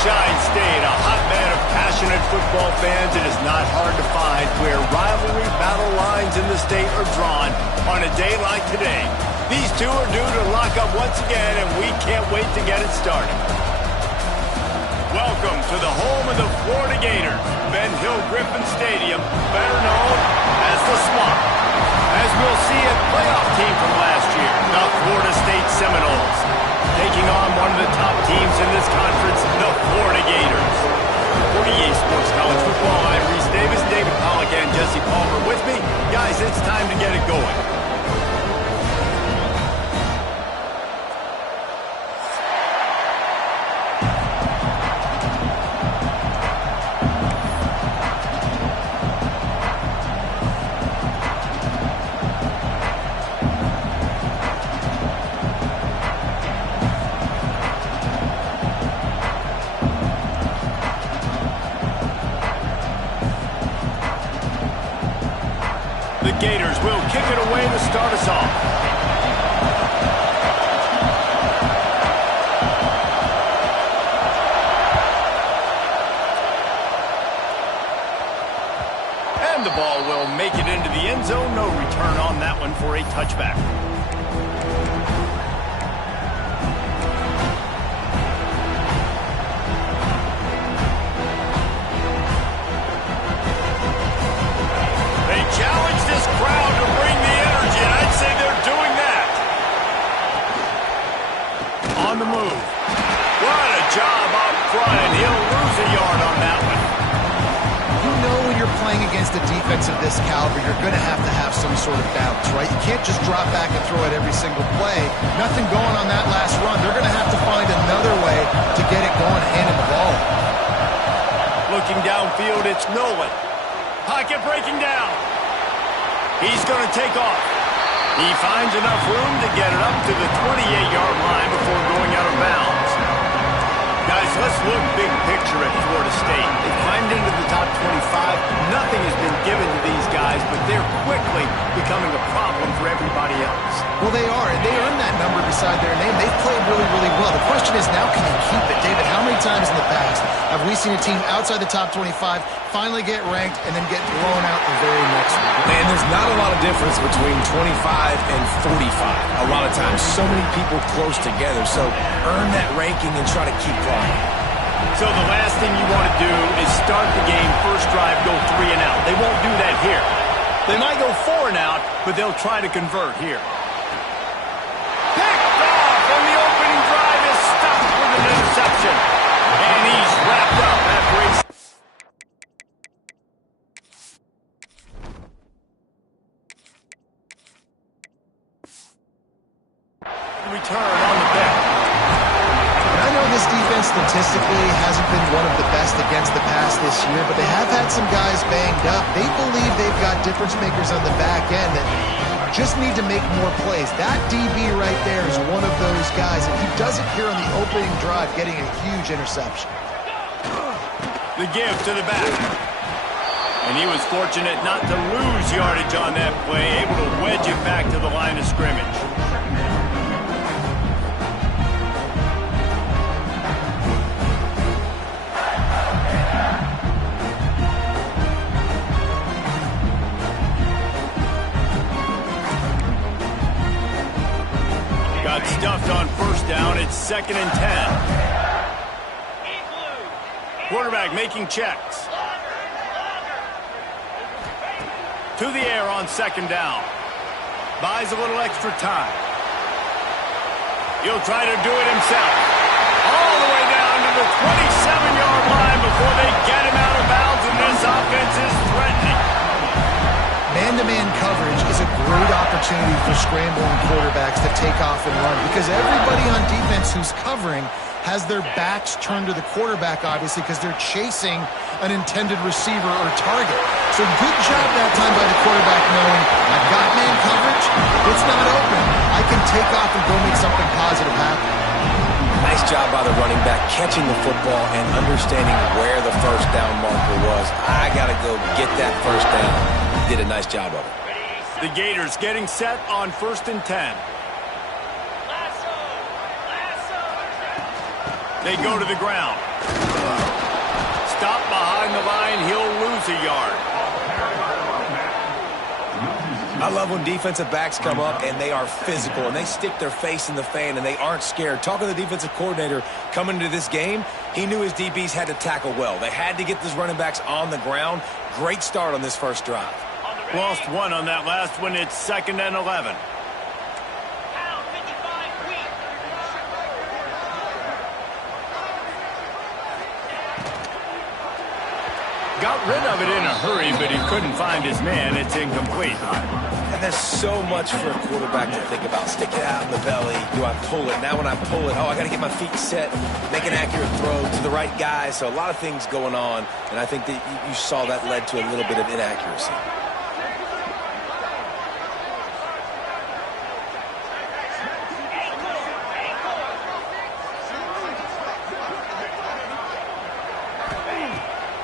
Sunshine State, a hotbed of passionate football fans. It is not hard to find where rivalry battle lines in the state are drawn on a day like today. These two are due to lock up once again, and we can't wait to get it started. Welcome to the home of the Florida Gators, Ben Hill Griffin Stadium, better known as the Swamp. As we'll see, a playoff team from last year, the Florida State Seminoles, taking on one of the top teams in this conference, the Florida Gators. For EA Sports College Football, I'm Reese Davis, David Pollack, and Jesse Palmer with me. Guys, it's time to get it going. The Gators will kick it away to start us off. And the ball will make it into the end zone. No return on that one for a touchback. Challenge this crowd to bring the energy, and I'd say they're doing that. On the move. What a job up front, and he'll lose a yard on that one. You know when you're playing against a defense of this caliber, you're going to have some sort of balance, right? You can't just drop back and throw it every single play. Nothing going on that last run. They're going to have to find another way to get it going, handing the ball. Looking downfield, it's Nolan. Pocket breaking down. He's going to take off. He finds enough room to get it up to the 28-yard line before going out of bounds. Guys, let's look big picture at Florida State. They climbed into the top 25. Nothing has been given to these guys, but they're quickly becoming a problem for everybody else. Well, they are, and they earned that number beside their name. They've played really, really well. The question is, now can you keep it? David, how many times in the past have we seen a team outside the top 25 finally get ranked and then get blown out the very next week? And there's not a lot of difference between 25 and 45. A lot of times, so many people close together. So earn that ranking and try to keep climbing. So the last thing you want to do is start the game, first drive, go 3 and out. They won't do that here. They might go 4 and out, but they'll try to convert here. Picked off, and the opening drive is stopped with an interception. And he's wrapped up after a return on the pick. I know this defense statistically hasn't been one of the best against the pass this year, but they have had some guys banged up. They believe they've got difference makers on the back end that just need to make more plays. That DB right there is one of those guys, and he does it here on the opening drive, getting a huge interception. The give to the back. And he was fortunate not to lose yardage on that play, able to wedge it back to the line of scrimmage. Got stuffed on first down. It's 2nd and 10. Quarterback making checks. To the air on 2nd down. Buys a little extra time. He'll try to do it himself. All the way down to the 27-yard line before they get him out of bounds, and this offense is threatening. Man-to-man coverage is a great opportunity for scrambling quarterbacks to take off and run because everybody on defense who's covering has their backs turned to the quarterback, obviously, because they're chasing an intended receiver or target. So good job that time by the quarterback knowing, I've got man coverage, it's not open. I can take off and go make something positive happen. Nice job by the running back, catching the football and understanding where the first down marker was. I got to go get that first down. He did a nice job of it. The Gators getting set on 1st and 10. They go to the ground. Stop behind the line. He'll lose a yard. I love when defensive backs come up and they are physical and they stick their face in the fan and they aren't scared. Talking to the defensive coordinator coming into this game, he knew his DBs had to tackle well. They had to get those running backs on the ground. Great start on this first drive. Lost one on that last one. It's 2nd and 11. Got rid of it in a hurry, but he couldn't find his man. It's incomplete. And there's so much for a quarterback to think about. Stick it out in the belly. Do I pull it? Now when I pull it, I got to get my feet set, make an accurate throw to the right guy. So a lot of things going on, and I think that you saw that led to a little bit of inaccuracy.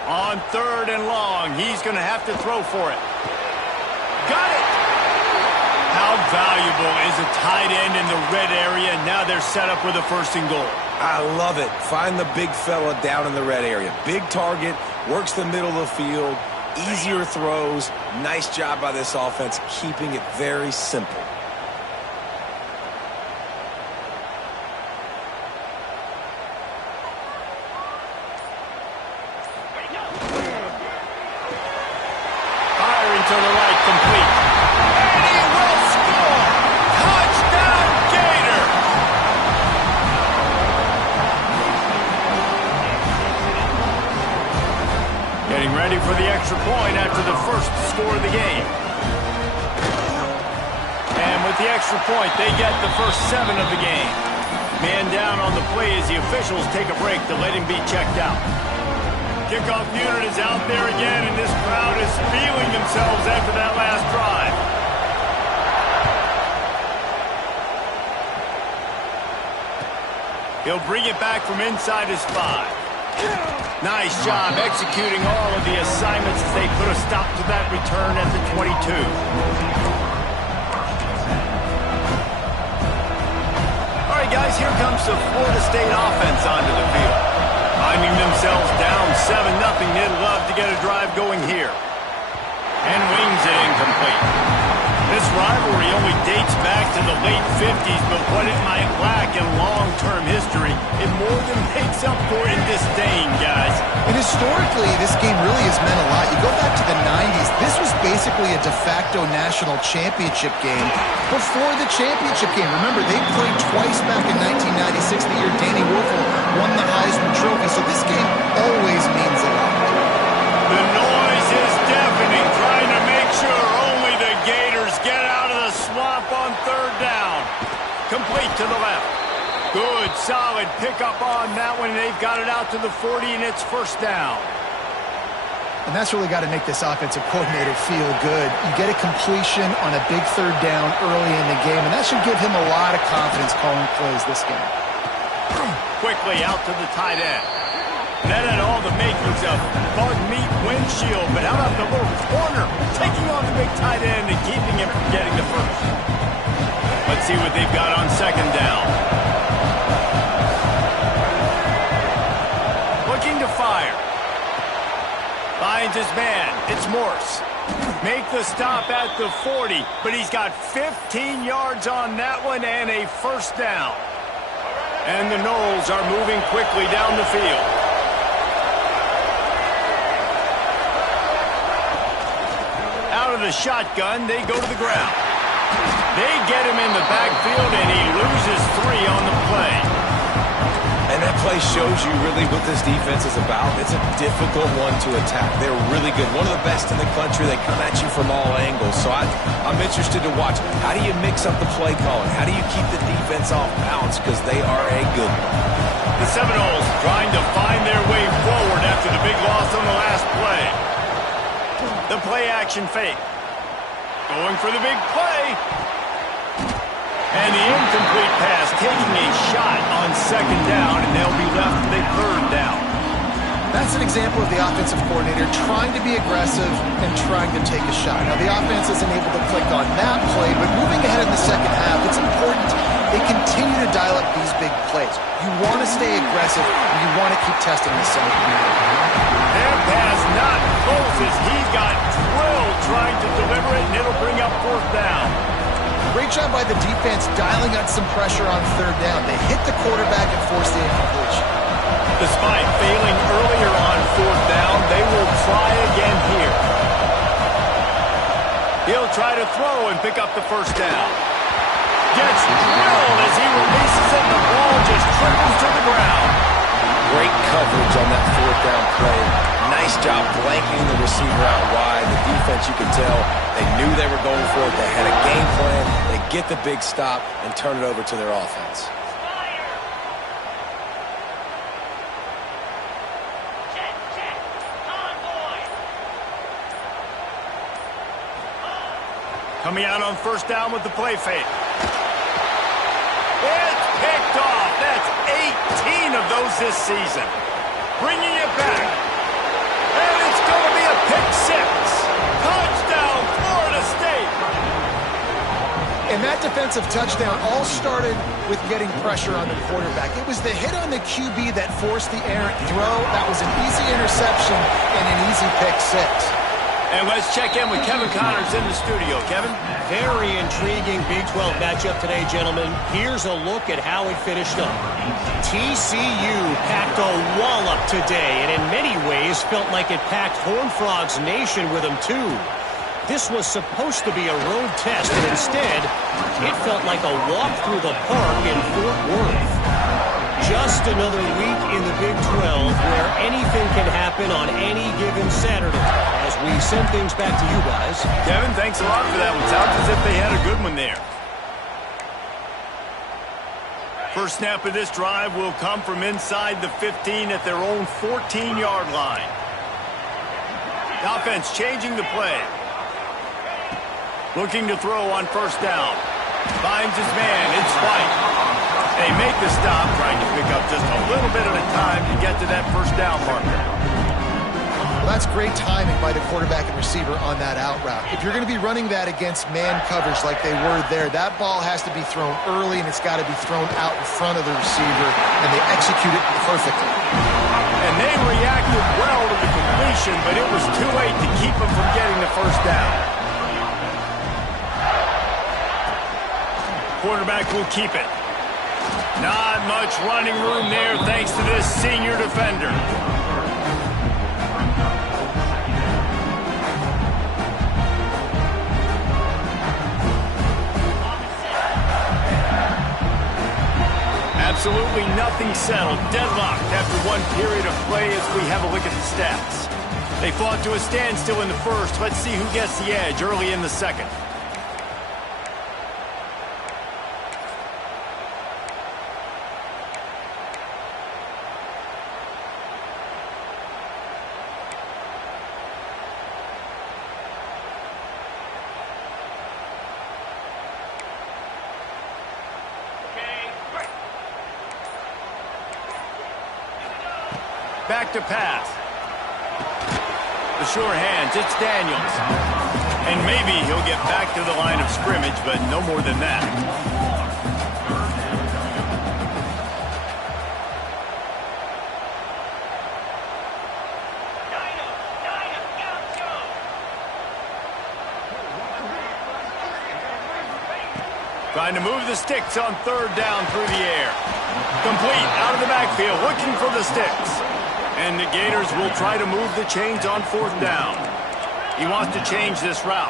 On 3rd and long, he's going to have to throw for it. Got it! How valuable is a tight end in the red area? Now they're set up with a 1st and goal. I love it. Find the big fella down in the red area. Big target, works the middle of the field, easier throws. Nice job by this offense, keeping it very simple. To the right, complete. And he will score! Touchdown, Gator! Getting ready for the extra point after the first score of the game. And with the extra point, they get the first 7 of the game. Man down on the play as the officials take a break to let him be checked out. Kickoff unit is out there again, and this crowd is feeling themselves after that last drive. He'll bring it back from inside his 5. Nice job executing all of the assignments as they put a stop to that return at the 22. All right, guys, here comes the Florida State offense onto the field. Finding themselves down 7-0, they'd love to get a drive going here. And wings it incomplete. This rivalry only dates back to the late 50s, but what it might lack in long-term history, it more than makes up for in disdain, guys. And historically, this game really has meant a lot. You go back to the 90s, this was basically a de facto national championship game before the championship game. Remember, they played twice back in 1996, the year Danny Wuerffel won the Heisman Trophy, so this game always means a lot. The noise is deafening, trying to make sure only the Gators get out of the swamp on 3rd down. Complete to the left. Good, solid pickup on that one. They've got it out to the 40, and it's 1st down. And that's really got to make this offensive coordinator feel good. You get a completion on a big 3rd down early in the game, and that should give him a lot of confidence calling plays this game. Quickly out to the tight end. That had all the makings of bug meat windshield, but how about the little corner taking on the big tight end and keeping him from getting the 1st? Let's see what they've got on 2nd down. Looking to fire. Finds his man. It's Morse. Make the stop at the 40, but he's got 15 yards on that one and a 1st down. And the Noles are moving quickly down the field. Out of the shotgun, they go to the ground. They get him in the backfield, and he loses 3 on the play. And that play shows you really what this defense is about. It's a difficult one to attack. They're really good. One of the best in the country. They come at you from all angles. So I'm interested to watch. How do you mix up the play calling? How do you keep the defense off balance? Because they are a good one. The Seminoles trying to find their way forward after the big loss on the last play. The play action fake. Going for the big play. And the incomplete pass taking a shot on 2nd down, and they'll be left with a 3rd down. That's an example of the offensive coordinator trying to be aggressive and trying to take a shot. Now, the offense isn't able to click on that play, but moving ahead in the second half, it's important they continue to dial up these big plays. plays. You want to stay aggressive, and you want to keep testing the center. Their pass not closes. He's got drilled trying to deliver it, and it'll bring up fourth down. Great job by the defense dialing up some pressure on third down. They hit the quarterback and forced the incompletion. Despite failing earlier on fourth down, they will try again here. He'll try to throw and pick up the first down. Gets drilled as he releases it, and the ball just trickles to the ground. Great coverage on that fourth down play. Nice job blanking the receiver out wide. The defense, you can tell, they knew they were going for it. They had a game plan. They get the big stop and turn it over to their offense. Coming out on first down with the play fake. It's picked off. That's 18 of those this season. Bringing it back. And it's going to be a pick six. Touchdown, Florida State. And that defensive touchdown all started with getting pressure on the quarterback. It was the hit on the QB that forced the errant throw. That was an easy interception and an easy pick six. And let's check in with Kevin Connors in the studio. Kevin? Very intriguing Big 12 matchup today, gentlemen. Here's a look at how it finished up. TCU packed a wallop today, and in many ways felt like it packed Horned Frogs Nation with them, too. This was supposed to be a road test, and instead, it felt like a walk through the park in Fort Worth. Just another week in the Big 12 where anything can happen on any given Saturday. As we send things back to you guys. Kevin, thanks a lot for that one. Sounds as if they had a good one there. First snap of this drive will come from inside the 15 at their own 14-yard line. The offense changing the play. Looking to throw on first down. Finds his man. It's White. They make the stop, trying to pick up just a little bit at a time to get to that first down marker. Well, that's great timing by the quarterback and receiver on that out route. If you're going to be running that against man coverage like they were there, that ball has to be thrown early, and it's got to be thrown out in front of the receiver, and they execute it perfectly. And they reacted well to the completion, but it was too late to keep them from getting the first down. Quarterback will keep it. Not much running room there thanks to this senior defender. Absolutely nothing settled. Deadlocked after one period of play as we have a look at the stats. They fought to a standstill in the first. Let's see who gets the edge early in the second. Back to pass. The sure hands, it's Daniels. And maybe he'll get back to the line of scrimmage, but no more than that. Trying to move the sticks on third down through the air. Complete out of the backfield, looking for the sticks. And the Gators will try to move the chains on fourth down. He wants to change this route.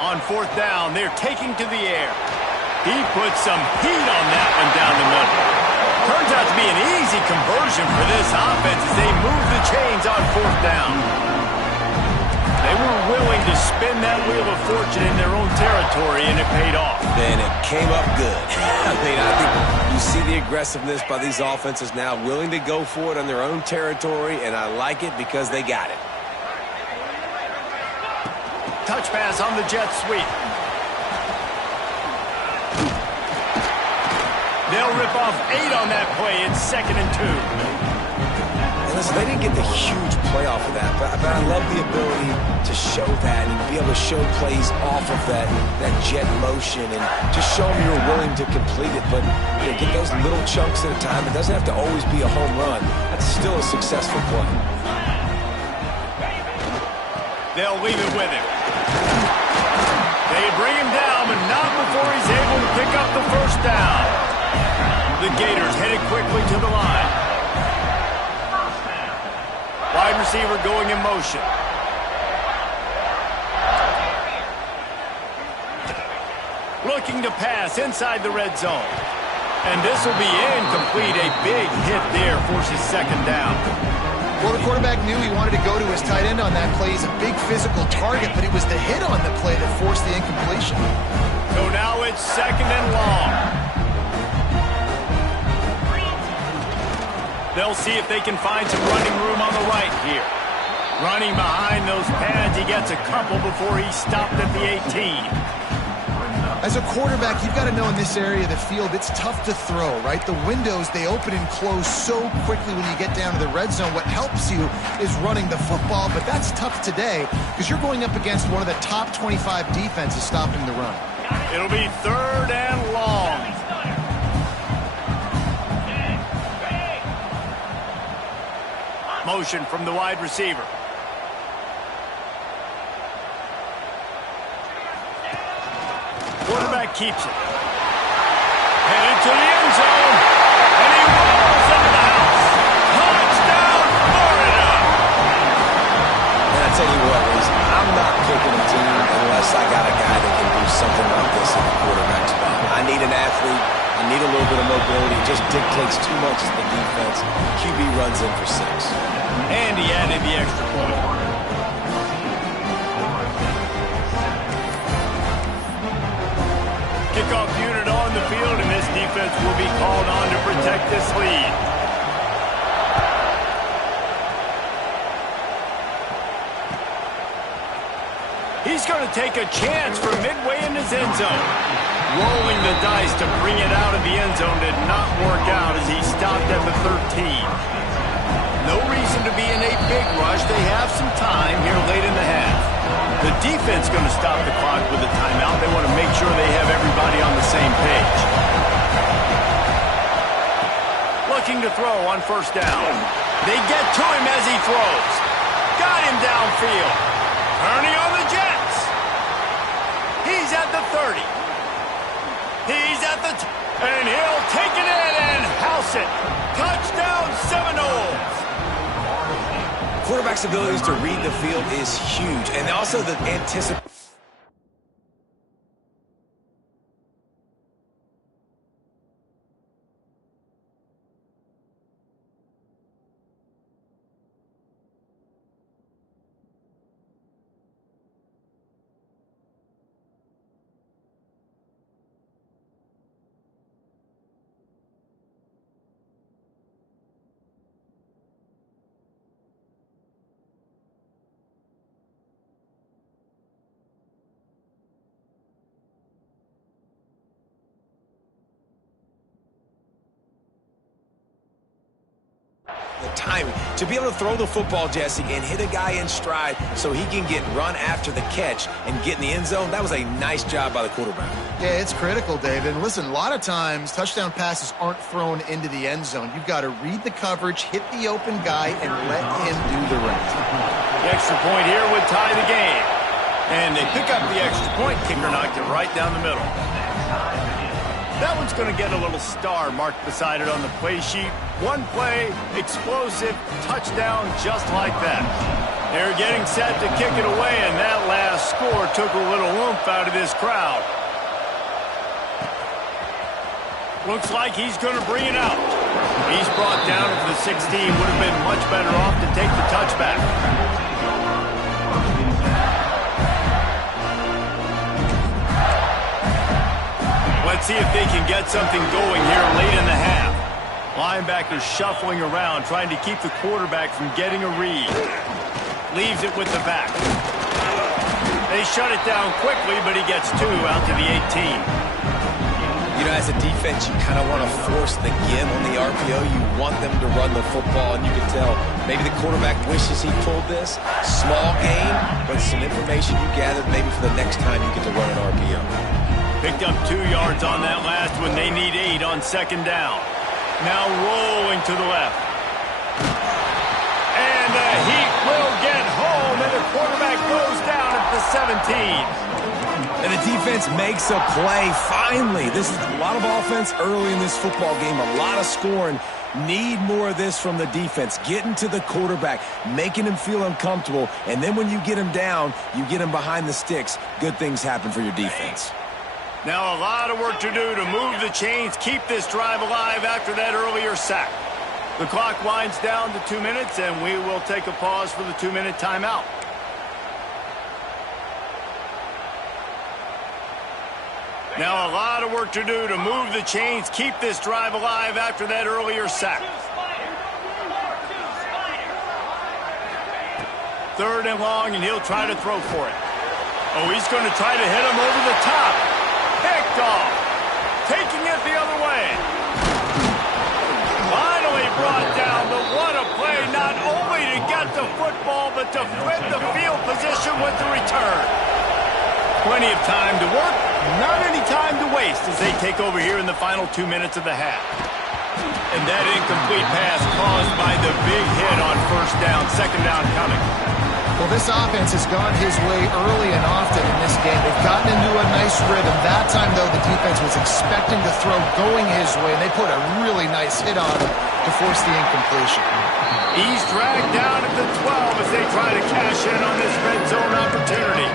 On fourth down, they're taking to the air. He puts some heat on that one down the middle. Turns out to be an easy conversion for this offense as they move the chains on fourth down. They were willing to spin that wheel of fortune in their own territory, and it paid off. And it came up good. I think you see the aggressiveness by these offenses now, willing to go for it on their own territory, and I like it because they got it. Touch pass on the jet sweep. They'll rip off 8 on that play. It's 2nd and 2. Listen, they didn't get the huge play off of that, but I love the ability to show that and be able to show plays off of that jet motion and just show them you're willing to complete it. But get those little chunks at a time. It doesn't have to always be a home run. That's still a successful play. They'll leave it with him. They bring him down, but not before he's able to pick up the first down. The Gators headed quickly to the line. Wide receiver going in motion. Looking to pass inside the red zone. And this will be incomplete. A big hit there forces second down. Well, the quarterback knew he wanted to go to his tight end on that play. He's a big physical target, but it was the hit on the play that forced the incompletion. So now it's second and long. They'll see if they can find some running room on the right here. Running behind those pads, he gets a couple before he stopped at the 18. As a quarterback, you've got to know in this area of the field, it's tough to throw, right? The windows, they open and close so quickly when you get down to the red zone. What helps you is running the football, but that's tough today because you're going up against one of the top 25 defenses stopping the run. It'll be third and long. Motion from the wide receiver. Quarterback keeps it. Headed to the end zone. And he rolls into the house. Touchdown, Florida! And I tell you what, Liz, I'm not picking a team unless I got a guy that can do something like this in the quarterback spot. I need an athlete. I need a little bit of mobility. It just dictates too much to the defense. QB runs in for 6. And he added the extra point. Kickoff unit on the field, and this defense will be called on to protect this lead. He's going to take a chance from midway in his end zone. Rolling the dice to bring it out of the end zone did not work out as he stopped at the 13. No reason to be in a big rush. They have some time here late in the half. The defense going to stop the clock with a timeout. They want to make sure they have everybody on the same page. Looking to throw on first down. They get to him as he throws. Got him downfield. Turning on the Jets. He's at the 30. He's at the and he'll take it in and house it. Touchdown Seminoles. Quarterback's abilities to read the field is huge, and also the anticipation. The timing to be able to throw the football, Jesse, and hit a guy in stride so he can get run after the catch and get in the end zone. That was a nice job by the quarterback. Yeah, it's critical, David. And listen, a lot of times touchdown passes aren't thrown into the end zone. You've got to read the coverage, hit the open guy, and let him do the rest. The extra point here would tie the game. And they pick up the extra point. Kicker knocked it right down the middle. That one's going to get a little star marked beside it on the play sheet. One play, explosive, touchdown just like that. They're getting set to kick it away, and that last score took a little oomph out of this crowd. Looks like he's going to bring it out. He's brought down to the 16. Would have been much better off to take the touchback. Let's see if they can get something going here late in the half. Linebackers shuffling around, trying to keep the quarterback from getting a read. Leaves it with the back. They shut it down quickly, but he gets 2 out to the 18. You know, as a defense, you kind of want to force the give on the RPO. You want them to run the football, and you can tell maybe the quarterback wishes he pulled this. Small gain, but some information you gathered maybe for the next time you get to run an RPO. Picked up 2 yards on that last one. They need 8 on second down. Now rolling to the left. And the Heat will get home, and the quarterback goes down at the 17. And the defense makes a play, finally. This is a lot of offense early in this football game, a lot of scoring. Need more of this from the defense. Getting to the quarterback, making him feel uncomfortable, and then when you get him down, you get him behind the sticks. Good things happen for your defense. Now a lot of work to do to move the chains, keep this drive alive after that earlier sack. The clock winds down to 2 minutes, and we will take a pause for the 2-minute timeout. Now a lot of work to do to move the chains, keep this drive alive after that earlier sack. 3rd and long, and he'll try to throw for it. Oh, he's going to try to hit him over the top. Picked off. Taking it the other way. Finally brought down, but what a play, not only to get the football, but to flip the field position with the return. Plenty of time to work, not any time to waste as they take over here in the final 2 minutes of the half. And that incomplete pass caused by the big hit on first down, second down coming. Well, this offense has gone his way early and often in this game. They've gotten into a nice rhythm. That time, though, the defense was expecting the throw going his way, and they put a really nice hit on him to force the incompletion. He's dragged down at the 12 as they try to cash in on this red zone opportunity.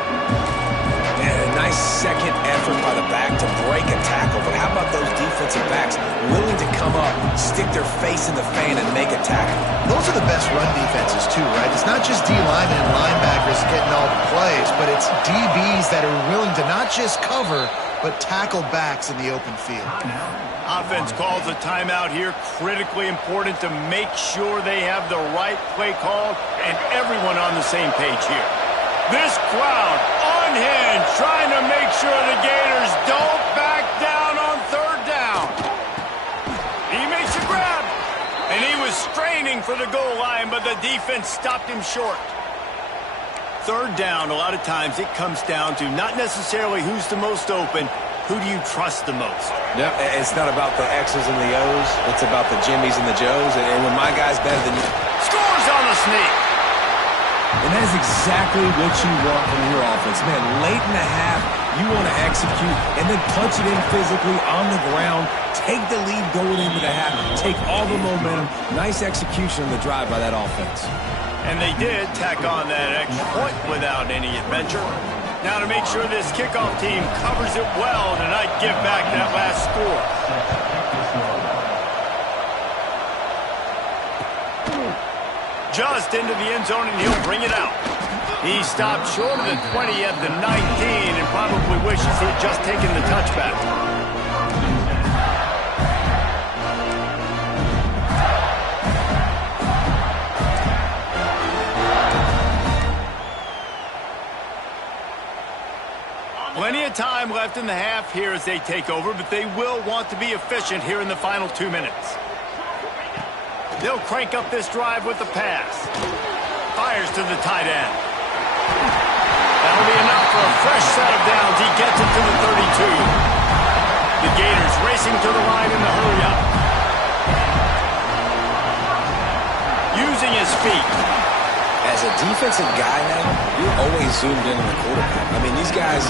And a nice second effort by the back to break a tackle. But how about those defensive backs willing to come up, stick their face in the fan, and make a tackle? Those are the best run defenses, too, right? It's not just D linemen and linebackers getting all the plays, but it's DBs that are willing to not just cover, but tackle backs in the open field. Offense calls a timeout here. Critically important to make sure they have the right play called and everyone on the same page here. This crowd unhinged, trying to make sure the Gators don't back down on 3rd down. He makes a grab, and he was straining for the goal line, but the defense stopped him short. 3rd down, a lot of times it comes down to not necessarily who's the most open, who do you trust the most? Yep, it's not about the X's and the O's. It's about the Jimmies and the Joes. And when my guy's better than you. Scores on the sneak. And that is exactly what you want from your offense. Man, late in the half, you want to execute and then punch it in physically on the ground. Take the lead going into the half. Take all the momentum. Nice execution on the drive by that offense. And they did tack on that extra point without any adventure. Now to make sure this kickoff team covers it well to not give back that last score. Just into the end zone, and he'll bring it out. He stopped short of the 20 at the 19 and probably wishes he had just taken the touchback. Plenty of time left in the half here as they take over, but they will want to be efficient here in the final 2 minutes. They'll crank up this drive with the pass. Fires to the tight end. That'll be enough for a fresh set of downs. He gets it to the 32. The Gators racing to the line in the hurry-up. Using his feet. As a defensive guy now, you're always zoomed in on the quarterback. I mean, these guys,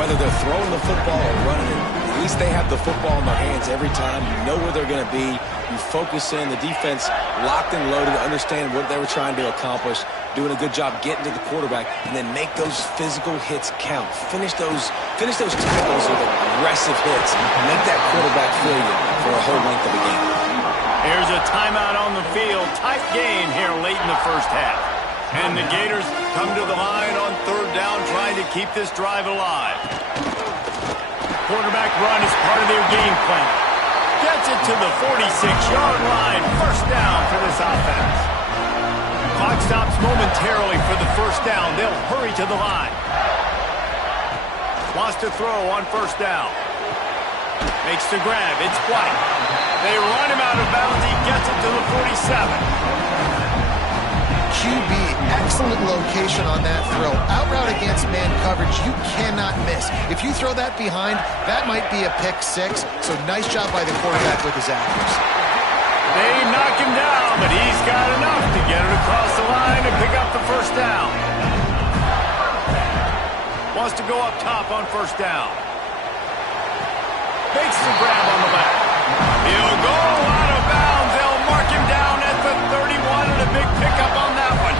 whether they're throwing the football or running it, at least they have the football in their hands every time. You know where they're going to be. You focus in. The defense locked and loaded to understand what they were trying to accomplish, doing a good job getting to the quarterback, and then make those physical hits count. Finish those tackles with aggressive hits. Make that quarterback feel you for a whole length of the game. Here's a timeout on the field. Tight game here late in the first half. And the Gators come to the line on 3rd down, trying to keep this drive alive. Quarterback run is part of their game plan. Gets it to the 46-yard line. First down for this offense. Clock stops momentarily for the first down. They'll hurry to the line. Wants to throw on first down. Makes the grab. It's White. They run him out of bounds. He gets it to the 47. QB, excellent location on that throw. Out route against man coverage, you cannot miss. If you throw that behind, that might be a pick six. So nice job by the quarterback with his accuracy. They knock him down, but he's got enough to get it across the line and pick up the first down. Wants to go up top on first down. Makes the grab on the left. He'll go out of bounds. They'll mark him down at the 31 and a big pickup on that one.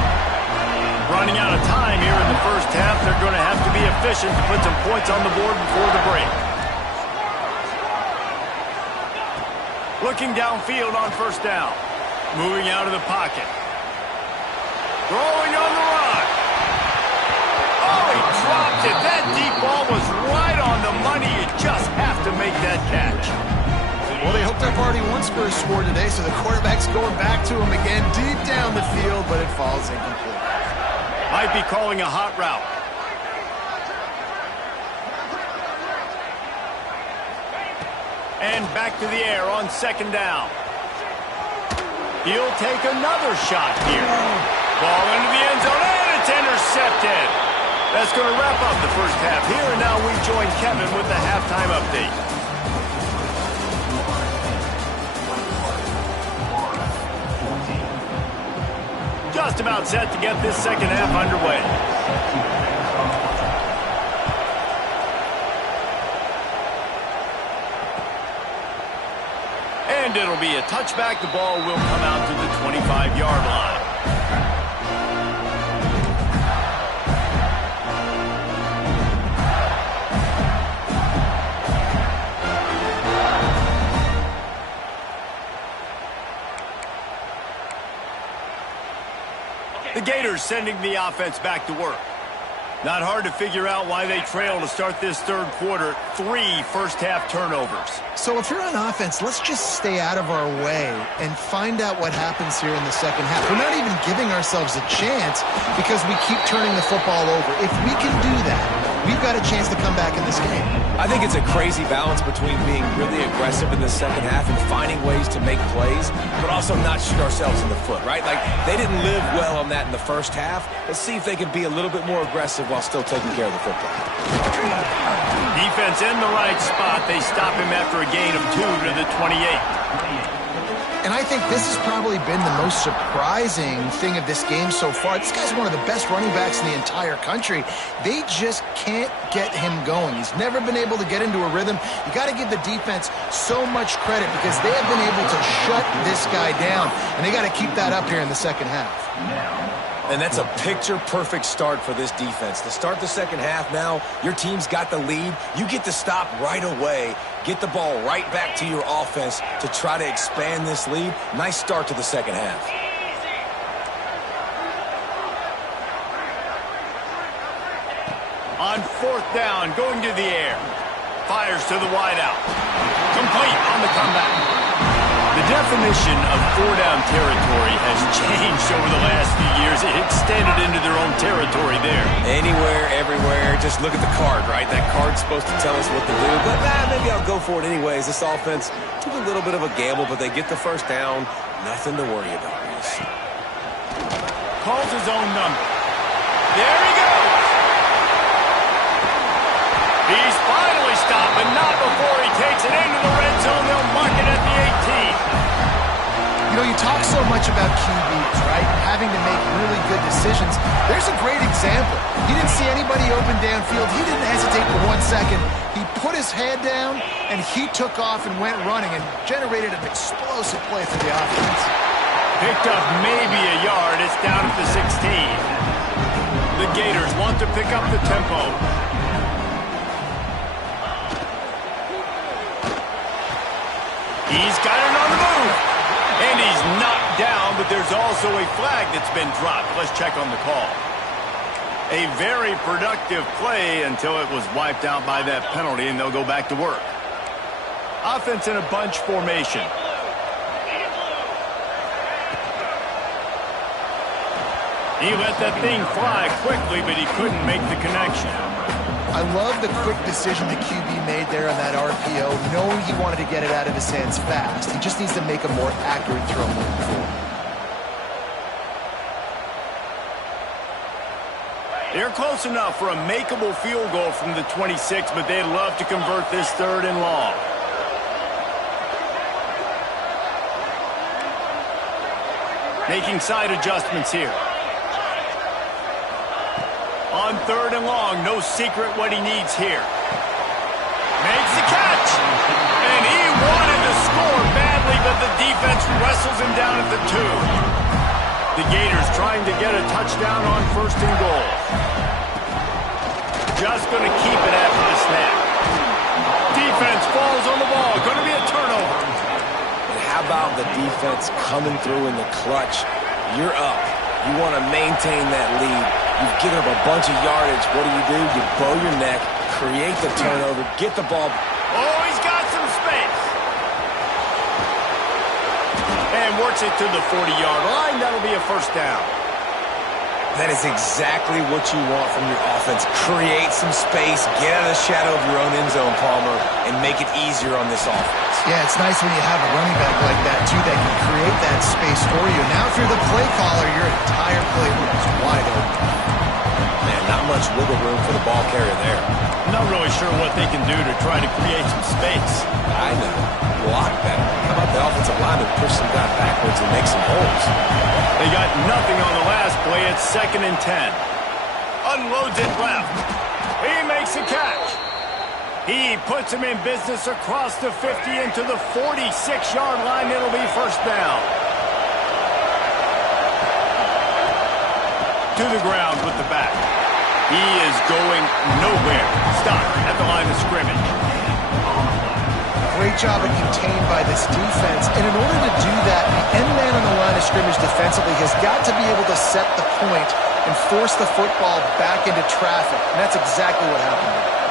Running out of time here in the first half. They're going to have to be efficient to put some points on the board before the break. Looking downfield on first down. Moving out of the pocket. Throwing on the run. Oh, he dropped it. That deep ball was right on the money. You just have to make that catch. Well, they hooked up already once for a score today, so the quarterback's going back to him again deep down the field, but it falls incomplete. Might be calling a hot route. And back to the air on second down. He'll take another shot here. Ball into the end zone, and it's intercepted. That's going to wrap up the first half here, and now we join Kevin with the halftime update. Just about set to get this second half underway. And it'll be a touchback. The ball will come out to the 25-yard line. The Gators sending the offense back to work. Not hard to figure out why they trail to start this third quarter. 3 first-half turnovers. So if you're on offense, let's just stay out of our way and find out what happens here in the second half. We're not even giving ourselves a chance because we keep turning the football over. If we can do that, we've got a chance to come back in this game. I think it's a crazy balance between being really aggressive in the second half and finding ways to make plays, but also not shoot ourselves in the foot, right? Like, they didn't live well on that in the first half. Let's see if they can be a little bit more aggressive while still taking care of the football. Defense in the right spot. They stop him after a gain of 2 to the 28. And I think this has probably been the most surprising thing of this game so far. This guy's one of the best running backs in the entire country. They just can't get him going. He's never been able to get into a rhythm. You got to give the defense so much credit because they have been able to shut this guy down. And they got to keep that up here in the second half. And that's a picture-perfect start for this defense. To start the second half now, your team's got the lead. You get to stop right away, get the ball right back to your offense to try to expand this lead. Nice start to the second half. On fourth down, going to the air. Fires to the wideout. Complete on the comeback. The definition of 4-down territory has changed over the last few years. It extended into their own territory there. Anywhere, everywhere, just look at the card, right? That card's supposed to tell us what to do, but maybe I'll go for it anyways. This offense took a little bit of a gamble, but they get the first down. Nothing to worry about. Calls his own number. There he goes. He's finally stopped, but not before he takes it into the red zone. They'll mark it at the 18. You know, you talk so much about QBs, right? Having to make really good decisions. There's a great example. He didn't see anybody open downfield. He didn't hesitate for 1 second. He put his head down, and he took off and went running and generated an explosive play for the offense. Picked up maybe a yard. It's down at the 16. The Gators want to pick up the tempo. He's got it on the move. And he's knocked down, but there's also a flag that's been dropped. Let's check on the call. A very productive play until it was wiped out by that penalty, and they'll go back to work. Offense in a bunch formation. He let that thing fly quickly, but he couldn't make the connection. I love the quick decision the QB made there on that RPO, knowing he wanted to get it out of his hands fast. He just needs to make a more accurate throw moving forward. They're close enough for a makeable field goal from the 26, but they'd love to convert this 3rd and long. Making side adjustments here. On 3rd and long, no secret what he needs here. Makes the catch! And he wanted to score badly, but the defense wrestles him down at the 2. The Gators trying to get a touchdown on 1st and goal. Just going to keep it after the snap. Defense falls on the ball. Going to be a turnover. And how about the defense coming through in the clutch? You're up. You want to maintain that lead. You've given up a bunch of yardage. What do? You bow your neck, create the turnover, get the ball. Oh, he's got some space. And works it to the 40-yard line. That'll be a 1st down. That is exactly what you want from your offense. Create some space, get out of the shadow of your own end zone, Palmer, and make it easier on this offense. Yeah, it's nice when you have a running back like that, too, that can create that space for you. Now, if you're the play caller, your entire playbook is wide open. Man, not much wiggle room for the ball carrier there. Not really sure what they can do to try to create some space. I know. Block better. How about the offensive line to push some guy backwards and make some holes? They got nothing on the last play. It's 2nd and 10. Unloads it left. He makes a catch. He puts him in business across the 50 into the 46-yard line. It'll be 1st down. To the ground with the back. He is going nowhere. Stop at the line of scrimmage. Great job of contained by this defense. And in order to do that, the end man on the line of scrimmage defensively has got to be able to set the point and force the football back into traffic. And that's exactly what happened.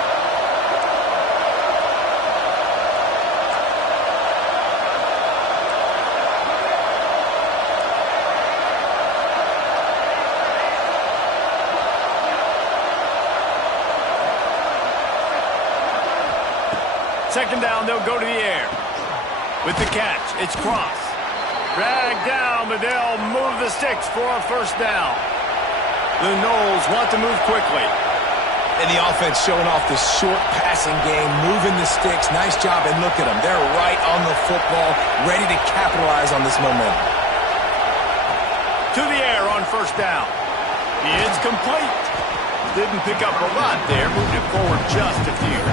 Second down, they'll go to the air. With the catch, it's Cross. Dragged down, but they'll move the sticks for a 1st down. The Noles want to move quickly. And the offense showing off the short passing game, moving the sticks. Nice job, and look at them. They're right on the football, ready to capitalize on this momentum. To the air on 1st down. It's complete. Didn't pick up a lot there, moved it forward just a few.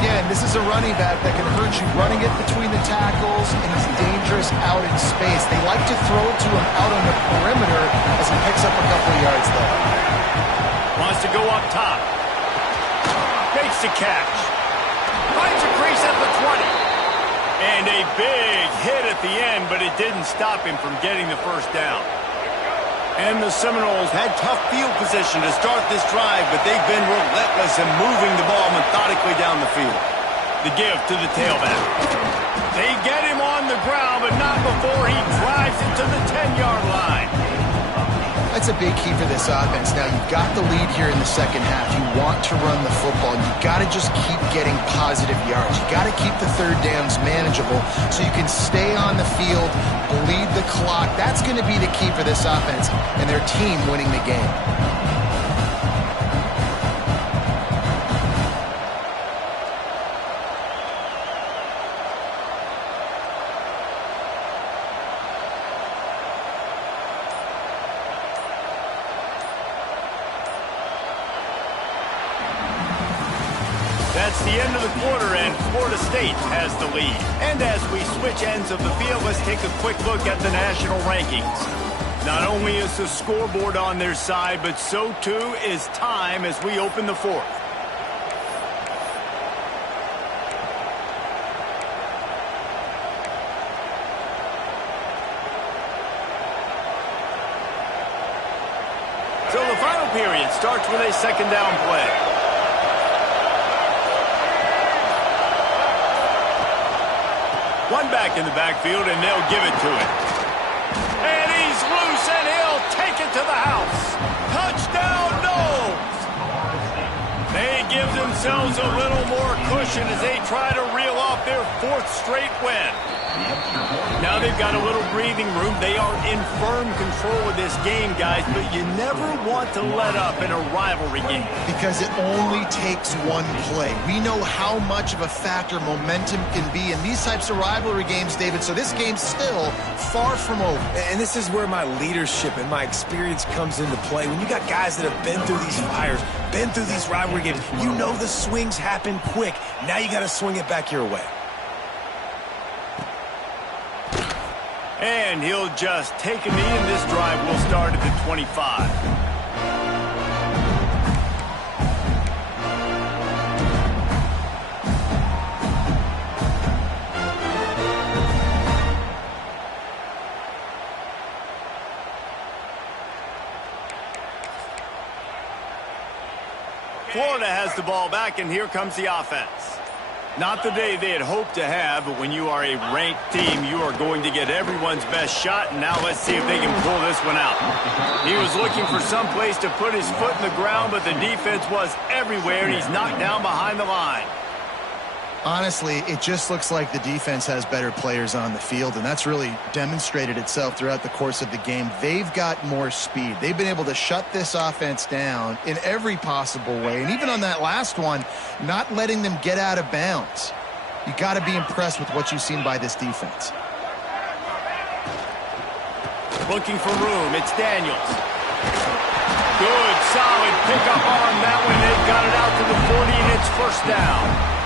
Again, this is a running back that can hurt you running it between the tackles, and he's dangerous out in space. They like to throw it to him out on the perimeter as he picks up a couple of yards there. Wants to go up top. Makes the catch. Finds a crease at the 20. And a big hit at the end, but it didn't stop him from getting the 1st down. And the Seminoles had tough field position to start this drive, but they've been relentless in moving the ball methodically down the field. The give to the tailback. They get him on the ground, but not before he drives it to the 10-yard line. That's a big key for this offense. Now, you've got the lead here in the 2nd half. You want to run the football, and you've got to just keep getting positive yards. You've got to keep the 3rd downs manageable so you can stay on the field, bleed the clock. That's going to be the key for this offense and their team winning the game. That's the end of the quarter, and Florida State has the lead. And as we switch ends of the field, let's take a quick look at the national rankings. Not only is the scoreboard on their side, but so too is time as we open the 4th. So the final period starts with a 2nd down play. One back in the backfield, and they'll give it to him. And he's loose, and he'll take it to the house. Touchdown, Noles! give themselves a little more cushion as they try to reel off their 4th straight win. Now they've got a little breathing room. They are in firm control of this game, guys, but you never want to let up in a rivalry game. Because it only takes one play. We know how much of a factor momentum can be in these types of rivalry games, David, so this game's still far from over. And this is where my leadership and my experience comes into play. When you got guys that have been through these fires, been through these rivalry games, you know the swings happen quick. Now you got to swing it back your way. And he'll just take a knee, and this drive will start at the 25. Florida has the ball back, and here comes the offense. Not the day they had hoped to have, but when you are a ranked team, you are going to get everyone's best shot, and now let's see if they can pull this one out. He was looking for some place to put his foot in the ground, but the defense was everywhere, and he's knocked down behind the line. Honestly, it just looks like the defense has better players on the field, and that's really demonstrated itself throughout the course of the game. They've got more speed. They've been able to shut this offense down in every possible way, and even on that last one, not letting them get out of bounds. You got to be impressed with what you've seen by this defense. Looking for room, it's Daniels. Good, solid pickup on that one. They've got it out to the 40, and it's first down.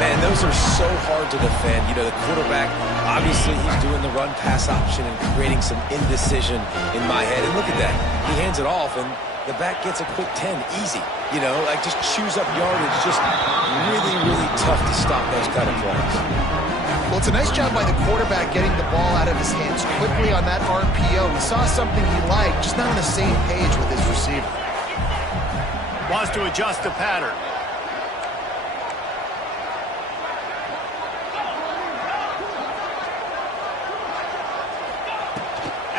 Man, those are so hard to defend. You know, the quarterback, obviously he's doing the run-pass option and creating some indecision in my head. And look at that. He hands it off, and the back gets a quick 10. Easy. You know, like just chews up yardage. Just really, really tough to stop those kind of plays. Well, it's a nice job by the quarterback getting the ball out of his hands quickly on that RPO. He saw something he liked, just not on the same page with his receiver. Wants to adjust the pattern.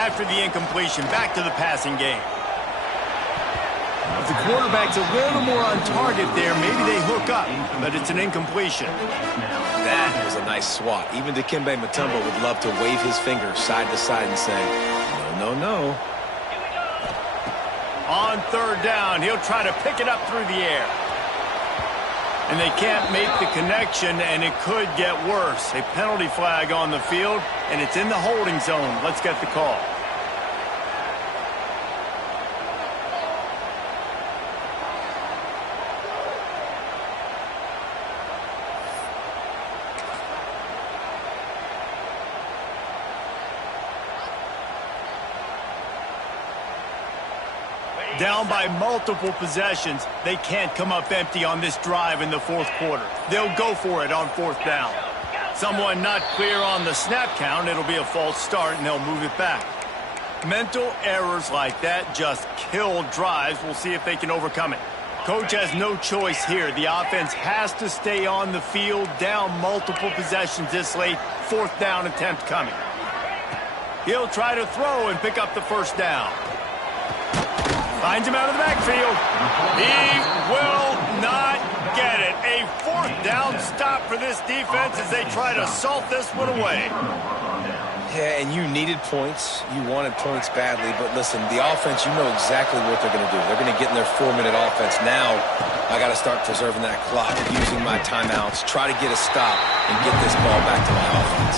After the incompletion, back to the passing game. If the quarterback's a little more on target there, maybe they hook up, but it's an incompletion. That was a nice swat. Even Dikembe Mutombo would love to wave his finger side to side and say, no, no, no. On third down, he'll try to pick it up through the air. And they can't make the connection, and it could get worse. A penalty flag on the field, and it's in the holding zone. Let's get the call. Down by multiple possessions, they can't come up empty on this drive in the 4th quarter. They'll go for it on 4th down. Someone not clear on the snap count, it'll be a false start, and they'll move it back. Mental errors like that just kill drives. We'll see if they can overcome it. Coach has no choice here. The offense has to stay on the field, down multiple possessions this late. 4th down attempt coming. He'll try to throw and pick up the first down. Finds him out of the backfield. He will not get it. A 4th down stop for this defense as they try to salt this one away. Yeah, and you needed points. You wanted points badly. But listen, the offense, you know exactly what they're going to do. They're going to get in their 4-minute offense. Now, I got to start preserving that clock, using my timeouts, try to get a stop, and get this ball back to my offense.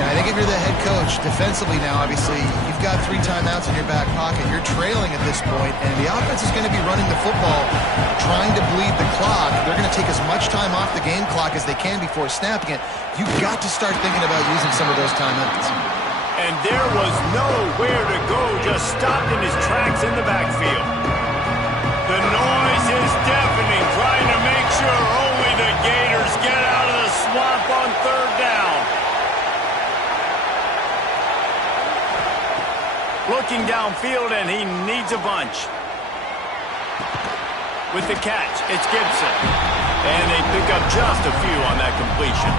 Yeah, I think if you're the head coach, defensively now, obviously, you've got 3 timeouts in your back pocket. You're trailing at this point, and the offense is going to be running the football, trying to bleed the clock. They're going to take as much time off the game clock as they can before snapping it. You've got to start thinking about using some of those timeouts. And there was nowhere to go, just stopped in his tracks in the backfield. The noise is deafening, trying to make sure only the Gators get out of the swamp on 3rd down. Looking downfield, and he needs a bunch. With the catch, it's Gibson. And they pick up just a few on that completion.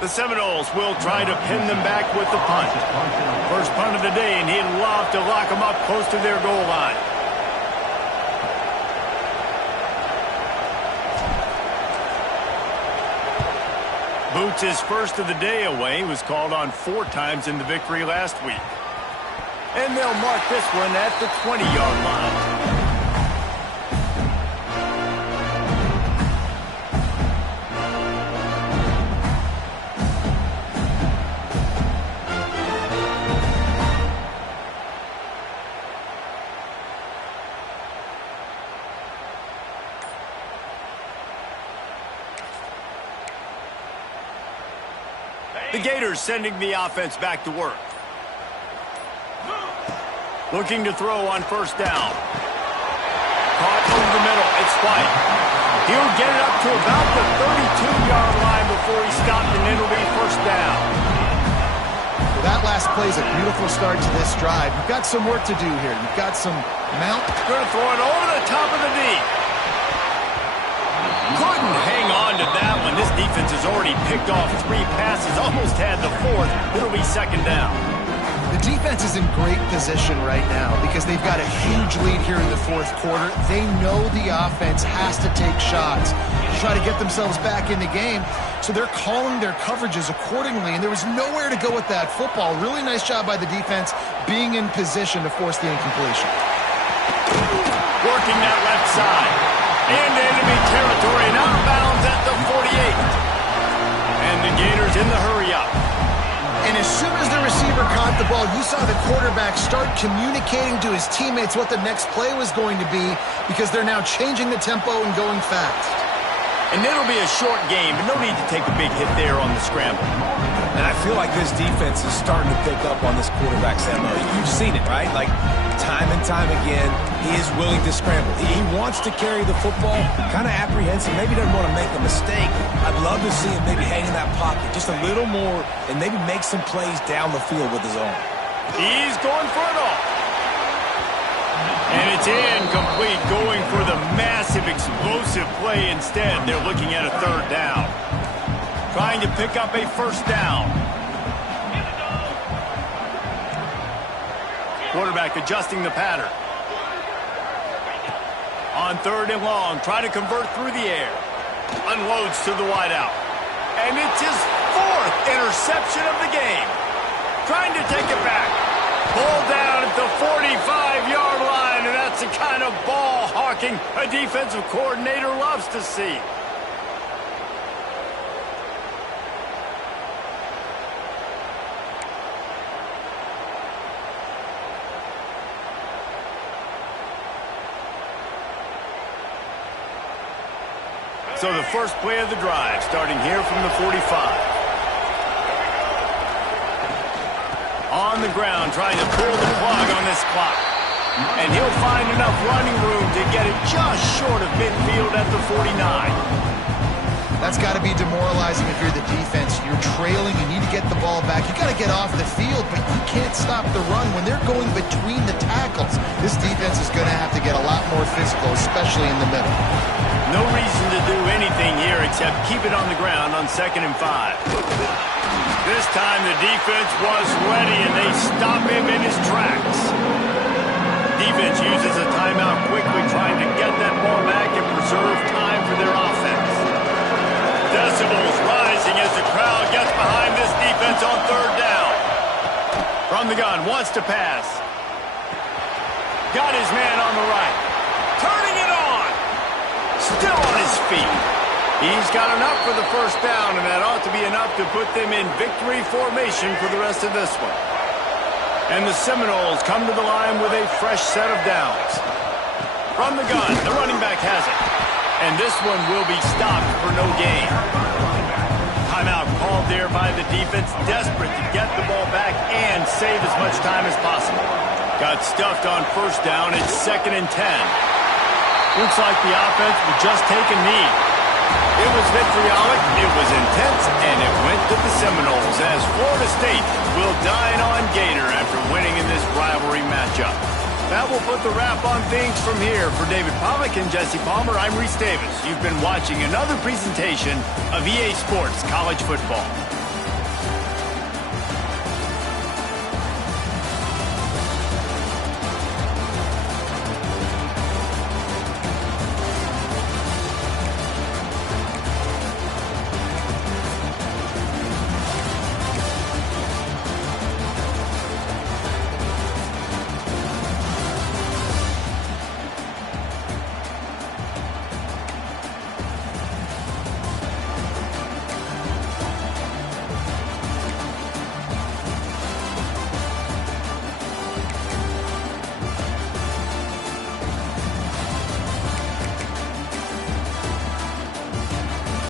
The Seminoles will try to pin them back with the punt. First punt of the day, and he'd love to lock them up close to their goal line. Boots' first of the day away was called on 4 times in the victory last week. And they'll mark this one at the 20-yard line. The Gators sending the offense back to work. Looking to throw on first down. Caught over the middle. It's White. He'll get it up to about the 32-yard line before he stopped, and it'll be first down. Well, that last play is a beautiful start to this drive. You've got some work to do here. You've got some mount. Going to throw it over the top of the knee. Couldn't hang on to that one. This defense has already picked off 3 passes, almost had the 4th. It'll be second down. The defense is in great position right now because they've got a huge lead here in the 4th quarter. They know the offense has to take shots to try to get themselves back in the game, so they're calling their coverages accordingly, and there was nowhere to go with that football. Really nice job by the defense being in position to force the incompletion. Working that left side. Into enemy territory and out of bounds at the 48. And the Gators in the hurry-up. And as soon as the receiver caught the ball, you saw the quarterback start communicating to his teammates what the next play was going to be because they're now changing the tempo and going fast. And it'll be a short game, but no need to take a big hit there on the scramble. And I feel like this defense is starting to pick up on this quarterback's MO. You've seen it, right? Like, time and time again, he is willing to scramble. He wants to carry the football, kind of apprehensive, maybe doesn't want to make a mistake. I'd love to see him maybe hang in that pocket just a little more and maybe make some plays down the field with his own. He's going for it all. And it's incomplete, going for the massive, explosive play instead. They're looking at a 3rd down. Trying to pick up a first down. Quarterback adjusting the pattern. On 3rd and long, trying to convert through the air. Unloads to the wideout. And it's his 4th interception of the game. Trying to take it back. Pulled down at the 45-yard line, and that's the kind of ball hawking a defensive coordinator loves to see. So the first play of the drive, starting here from the 45. On the ground, trying to pull the plug on this clock. And he'll find enough running room to get it just short of midfield at the 49. That's got to be demoralizing if you're the defense. You're trailing, you need to get the ball back. You got to get off the field, but you can't stop the run when they're going between the tackles. This defense is going to have to get a lot more physical, especially in the middle. No reason to do anything here except keep it on the ground on 2nd and 5. This time the defense was ready, and they stop him in his tracks. Defense uses a timeout quickly, trying to get that ball back and preserve time for their offense. Decibels rising as the crowd gets behind this defense on 3rd down. From the gun, wants to pass. Got his man on the right. Turning it on. Still on his feet. He's got enough for the first down, and that ought to be enough to put them in victory formation for the rest of this one. And the Seminoles come to the line with a fresh set of downs. From the gun, the running back has it. And this one will be stopped for no gain. Timeout called there by the defense, desperate to get the ball back and save as much time as possible. Got stuffed on first down. It's 2nd and 10. Looks like the offense will just take a knee. It was vitriolic, it was intense, and it went to the Seminoles as Florida State will dine on Gator after winning in this rivalry matchup. That will put the wrap on things from here. For David Pollack and Jesse Palmer, I'm Reese Davis. You've been watching another presentation of EA Sports College Football.